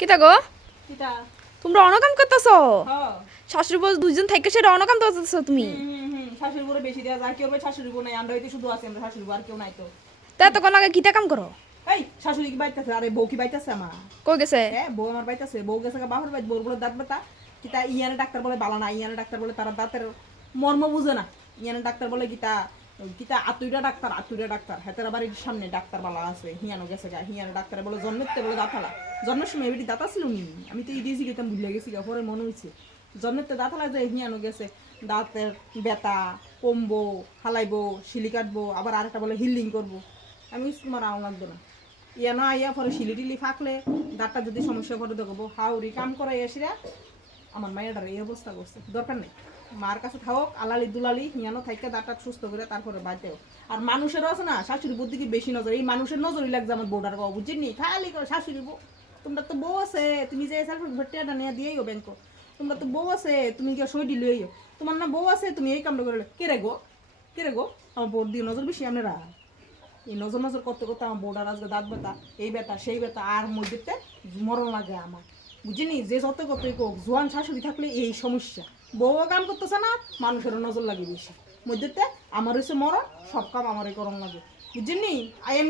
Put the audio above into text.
কিতা গো কিটা তোমরা অনকাম করতেছো হ শাশুড়ি বউ দুইজন থেকে সেটা অনকাম করতেছো তুমি শাশুড়ি বউরে বেশি দেওয়া যায় কেউ শাশুড়ি বউ নাই আমরা হইতে শুধু আছি আমরা শাশুড়ি বউ আর কেউ নাই তো তা এতক্ষণ আগে কিতা কাম করো এই শাশুড়ি কি বাইতেছে আরে বউ কি বাইতেছে আমার কই গেছে হ্যাঁ বউ আমার বাইতেছে বউ গেছে বাপের বাইত বউর বলে দাঁত ব্যথা কিতা ইয়ানে ডাক্তার বলে বালা না ইয়ানে ডাক্তার বলে তারা দাঁতের মর্ম বুঝে না ইয়ানে ডাক্তার বলে গীতা গীতা আতুইরা ডাক্তার হেতারা বাড়ির সামনে ডাক্তার বালা আছে হিয়ানো গেছে গা হিয়ানো ডাক্তার বলে জন্মেতে বলে দাঁতালা জন্মের সময় এবিটি দাঁতা ছিল নি আমি তো ইডিয়েছি গেতাম ভুলে গেছি গা পরে মনে হয়েছে জন্মেতে দাঁতালা যায় হিয়ানো গেছে দাঁতের ব্যথা কমবো হালাইবো শিলি কাটবো আবার আরেকটা বলে হিলিং করবো আমি তোমার আও লাগবে না ইয়া না ইয়া পরে শিলি টিলি ফাঁকলে দাঁতটা যদি সমস্যা পড়ে দেখবো হাউরি কাম করাই আসিরা আমার মায়ের এই অবস্থা করছে দরকার নেই মার কাছে থাকক আলালি দুলালি হিয়ানো থাইকা দাঁতটা সুস্থ করে তারপরে বাড়তেও আর মানুষেরও আছে না শাশুড়ি বুদ্ধি কি বেশি নজর এই মানুষের নজরই লাগছে আমার বউটার বাবু বুঝিনি খালি করে শাশুড়ি বউ তোমরা তো বউ আছে তুমি যে সার্ভিস ভর্তিটা নিয়ে দিয়েও ব্যাংক তোমরা তো বউ আছে তুমি কি সই দিলেইও তোমার না বউ আছে তুমি এই কামটা করে কে রে গো আমার বউর দিয়ে নজর বেশি আপনারা এই নজর করতে করতে আমার বউটার আজকে দাঁত ব্যথা এই ব্যথা সেই ব্যথা আর মধ্যে মরণ লাগে আমার বুঝিনি যে যত কতই কোক জোয়ান শাশুড়ি থাকলে এই সমস্যা বউও কাম করতেছে না মানুষেরও নজর লাগে বেশি মধ্যে আমার হচ্ছে মরণ সব কাম আমারই করণ লাগে বুঝিনি